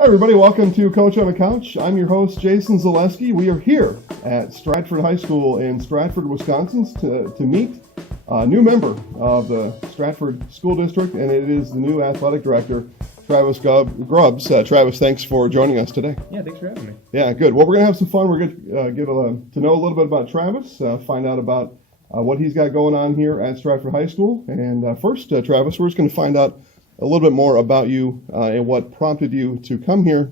Hi everybody, welcome to Coach on the Couch. I'm your host, Jason Zaleski. We are here at Stratford High School in Stratford, Wisconsin to meet a new member of the Stratford School District, and it is the new athletic director, Travis Grubbs. Travis, thanks for joining us today. Yeah, thanks for having me. Yeah, good. Well, we're going to have some fun. We're going to get to know a little bit about Travis, find out about what he's got going on here at Stratford High School. And first, Travis, we're just going to find out a little bit more about you and what prompted you to come here.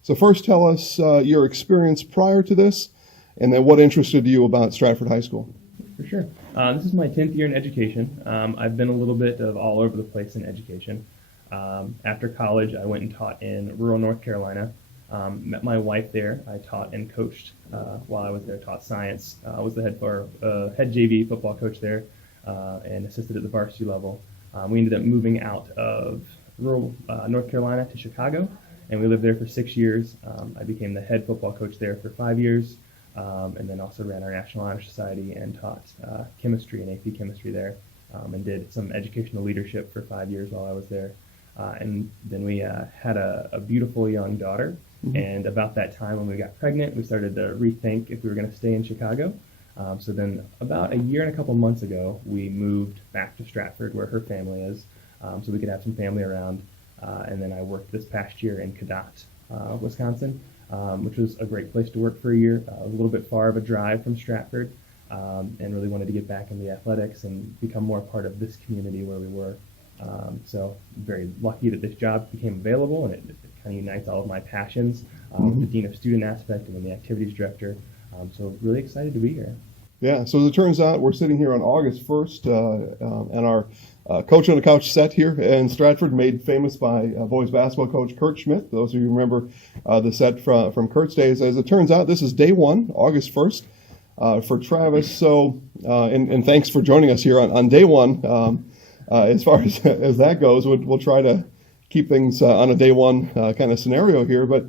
So first, tell us your experience prior to this, and then what interested you about Stratford High School. For sure. This is my 10th year in education. I've been a little bit of all over the place in education. After college, I went and taught in rural North Carolina. Met my wife there. I taught and coached while I was there, taught science. I was the head JV football coach there and assisted at the varsity level. We ended up moving out of rural North Carolina to Chicago, and we lived there for 6 years. I became the head football coach there for 5 years, and then also ran our National Honor Society and taught chemistry and AP chemistry there, and did some educational leadership for 5 years while I was there. And then we had a beautiful young daughter, and about that time when we got pregnant, we started to rethink if we were going to stay in Chicago. So then about a year and a couple months ago, we moved back to Stratford, where her family is, so we could have some family around. And then I worked this past year in Cadott, Wisconsin, which was a great place to work for a year. It was a little bit far of a drive from Stratford, and really wanted to get back into athletics and become more a part of this community where we were. So very lucky that this job became available, and it kind of unites all of my passions, the Dean of Student aspect and then the Activities Director. So really excited to be here. Yeah, so as it turns out, we're sitting here on August 1st, and our Coach on the Couch set here in Stratford, made famous by boys basketball coach Kurt Schmidt. Those of you who remember the set from Kurt's days. As it turns out, this is day one, August 1st, for Travis. So, and thanks for joining us here on day one. As far as that goes, we'll try to keep things on a day one kind of scenario here. But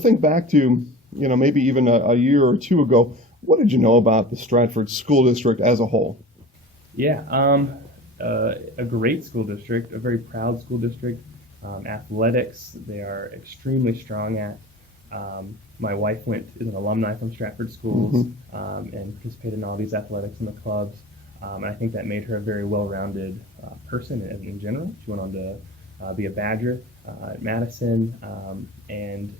think back to, maybe even a year or two ago, what did you know about the Stratford School District as a whole? Yeah, a great school district, a very proud school district. Athletics, they are extremely strong at. My wife is an alumni from Stratford schools, and participated in all these athletics in the clubs. And I think that made her a very well-rounded person in general. She went on to be a Badger at Madison, and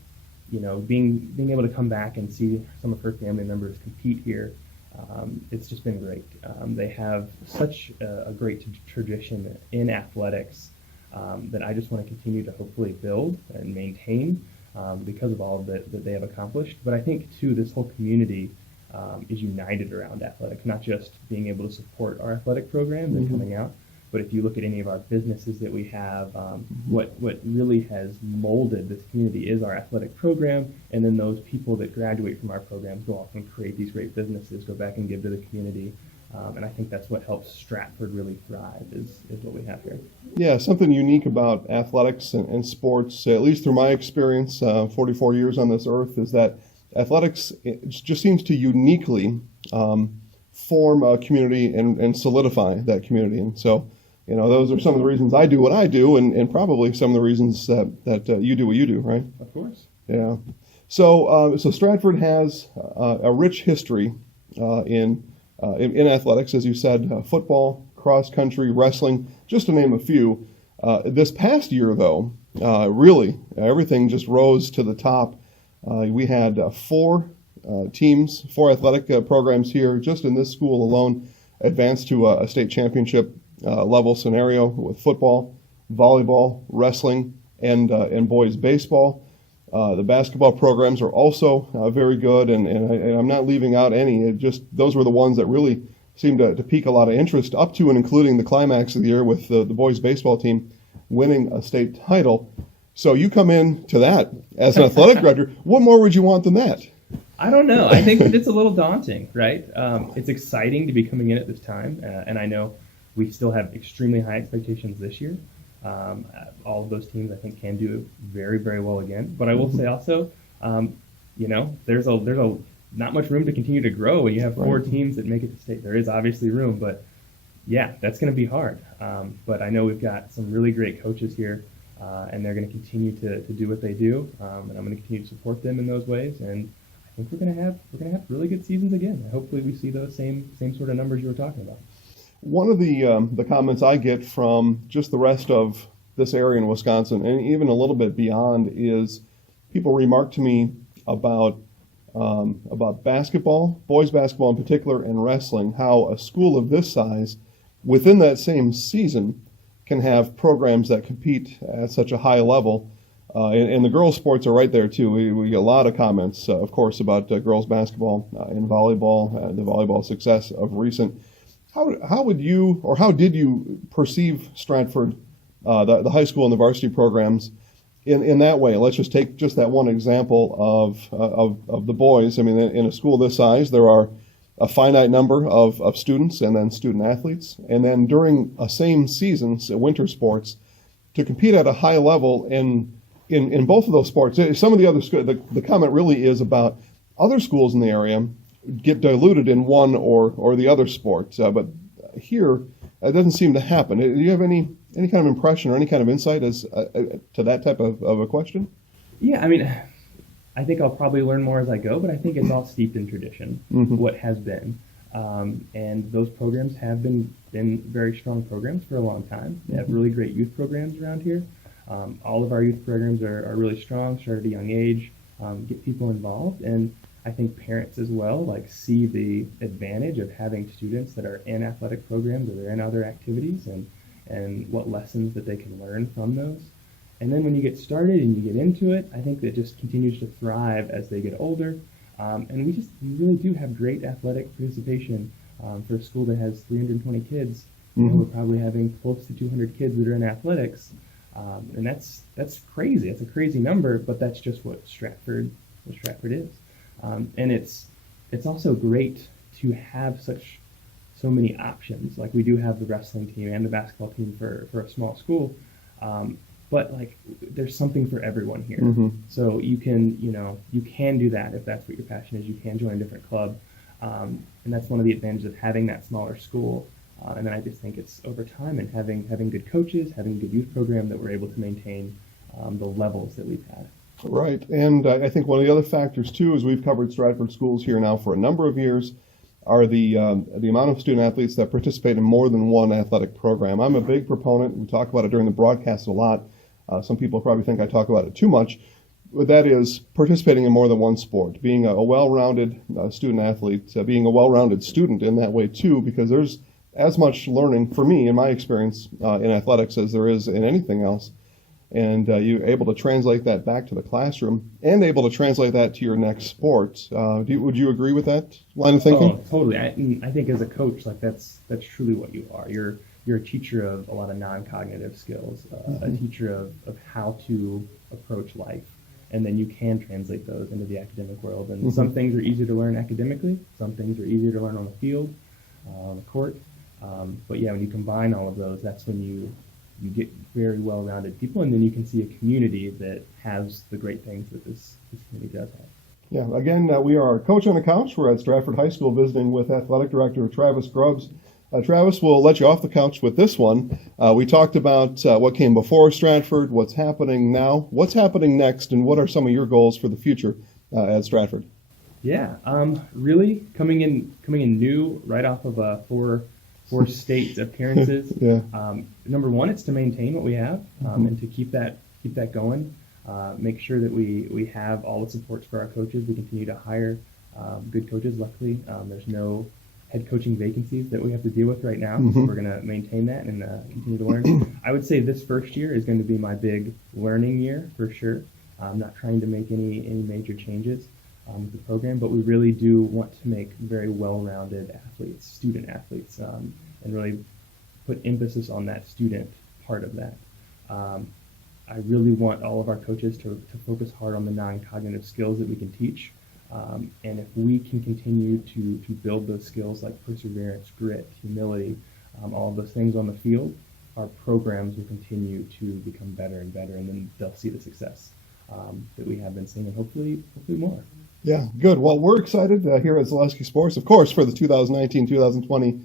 being able to come back and see some of her family members compete here, it's just been great. They have such a great tradition in athletics that I just want to continue to hopefully build and maintain because of all that they have accomplished. But I think, too, this whole community is united around athletics, not just being able to support our athletic programs and coming out, but if you look at any of our businesses that we have, what really has molded this community is our athletic program, and then those people that graduate from our programs go off and create these great businesses, go back and give to the community. And I think that's what helps Stratford really thrive is what we have here. Yeah, something unique about athletics and sports, at least through my experience, 44 years on this earth, is that athletics just seems to uniquely form a community and solidify that community. And so, those are some of the reasons I do what I do, and probably some of the reasons that you do what you do, right? Of course. Yeah. So Stratford has a rich history in athletics, as you said, football, cross country, wrestling, just to name a few. This past year, though, really everything just rose to the top. We had four athletic programs here just in this school alone advanced to a state championship level scenario with football, volleyball, wrestling, and boys baseball. The basketball programs are also very good, and I'm not leaving out any. Those were the ones that really seemed to pique a lot of interest, up to and including the climax of the year with the boys baseball team winning a state title. So you come in to that as an athletic director. What more would you want than that? I don't know. I think that it's a little daunting, right? It's exciting to be coming in at this time, and I know we still have extremely high expectations this year. All of those teams, I think, can do very, very well again. But I will say also, there's not much room to continue to grow when you have four teams that make it to state. There is obviously room, but yeah, that's going to be hard. But I know we've got some really great coaches here. and they're going to continue to do what they do, and I'm going to continue to support them in those ways. And I think we're going to have really good seasons again. Hopefully, we see those same sort of numbers you were talking about. One of the comments I get from just the rest of this area in Wisconsin, and even a little bit beyond, is people remark to me about basketball, boys basketball in particular, and wrestling, how a school of this size, within that same season, can have programs that compete at such a high level. And the girls' sports are right there, too. We get a lot of comments, of course, about girls' basketball and volleyball, the volleyball success of recent. How would you, or how did you perceive Stratford, the high school and the varsity programs, in that way? Let's just take just that one example of the boys. I mean, in a school this size, there are a finite number of students and then student athletes. And then during a same season, winter sports, to compete at a high level in both of those sports, some of the other the comment really is about other schools in the area get diluted in one or the other sport. But here, it doesn't seem to happen. Do you have any kind of impression or any kind of insight as to that type of a question? Yeah, I mean, I think I'll probably learn more as I go, but I think it's all steeped in tradition, what has been. And those programs have been very strong programs for a long time. They have really great youth programs around here. All of our youth programs are really strong, start at a young age, get people involved. And I think parents as well see the advantage of having students that are in athletic programs or they're in other activities and what lessons that they can learn from those. And then when you get started and you get into it, I think that just continues to thrive as they get older. And we really do have great athletic participation for a school that has 320 kids. We're probably having close to 200 kids that are in athletics. And that's crazy. That's a crazy number, but that's just what Stratford is. And it's also great to have so many options. Like we do have the wrestling team and the basketball team for a small school. But there's something for everyone here. So you can do that if that's what your passion is. You can join a different club. And that's one of the advantages of having that smaller school. And then I just think it's over time and having good coaches, having a good youth program that we're able to maintain the levels that we've had. Right. And I think one of the other factors, too, is we've covered Stratford schools here now for a number of years, are the amount of student athletes that participate in more than one athletic program. I'm a big proponent. We talk about it during the broadcast a lot. Some people probably think I talk about it too much. But that is participating in more than one sport, being a well-rounded student athlete, being a well-rounded student in that way, too, because there's as much learning, for me, in my experience, in athletics as there is in anything else. And you're able to translate that back to the classroom and able to translate that to your next sport. Would you agree with that line of thinking? Oh, totally. I think as a coach, that's truly what you are. You're a teacher of a lot of non-cognitive skills, a teacher of how to approach life. And then you can translate those into the academic world. And some things are easier to learn academically. Some things are easier to learn on the field, on the court. But yeah, when you combine all of those, that's when you get very well-rounded people, and then you can see a community that has the great things that this community does have. Yeah, again, we are Coach on the Couch. We're at Stratford High School visiting with Athletic Director Travis Grubbs. Travis, we'll let you off the couch with this one. We talked about what came before Stratford, what's happening now, what's happening next, and what are some of your goals for the future at Stratford? Yeah, really coming in new right off of four state appearances. Yeah. Number one, it's to maintain what we have and to keep that going. Make sure that we have all the supports for our coaches. We continue to hire good coaches. Luckily, there's no head coaching vacancies that we have to deal with right now. So we're going to maintain that and continue to learn. I would say this first year is going to be my big learning year for sure. I'm not trying to make any major changes with the program, but we really do want to make very well-rounded athletes, student athletes, and really put emphasis on that student part of that. I really want all of our coaches to focus hard on the non-cognitive skills that we can teach. And if we can continue to build those skills like perseverance, grit, humility, all of those things on the field, our programs will continue to become better and better, and then they'll see the success that we have been seeing, and hopefully more. Yeah, good. Well, we're excited here at Zaleski Sports, of course, for the 2019-2020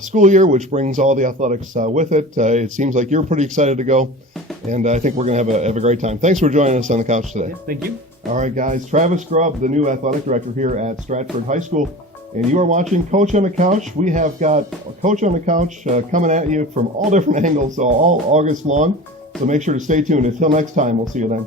school year, which brings all the athletics with it. It seems like you're pretty excited to go. and I think we're going to have a great time. Thanks for joining us on the couch today. Yeah, thank you. All right, guys. Travis Grubb, the new athletic director here at Stratford High School. And you are watching Coach on the Couch. We have got Coach on the Couch coming at you from all different angles all August long. So make sure to stay tuned. Until next time, we'll see you then.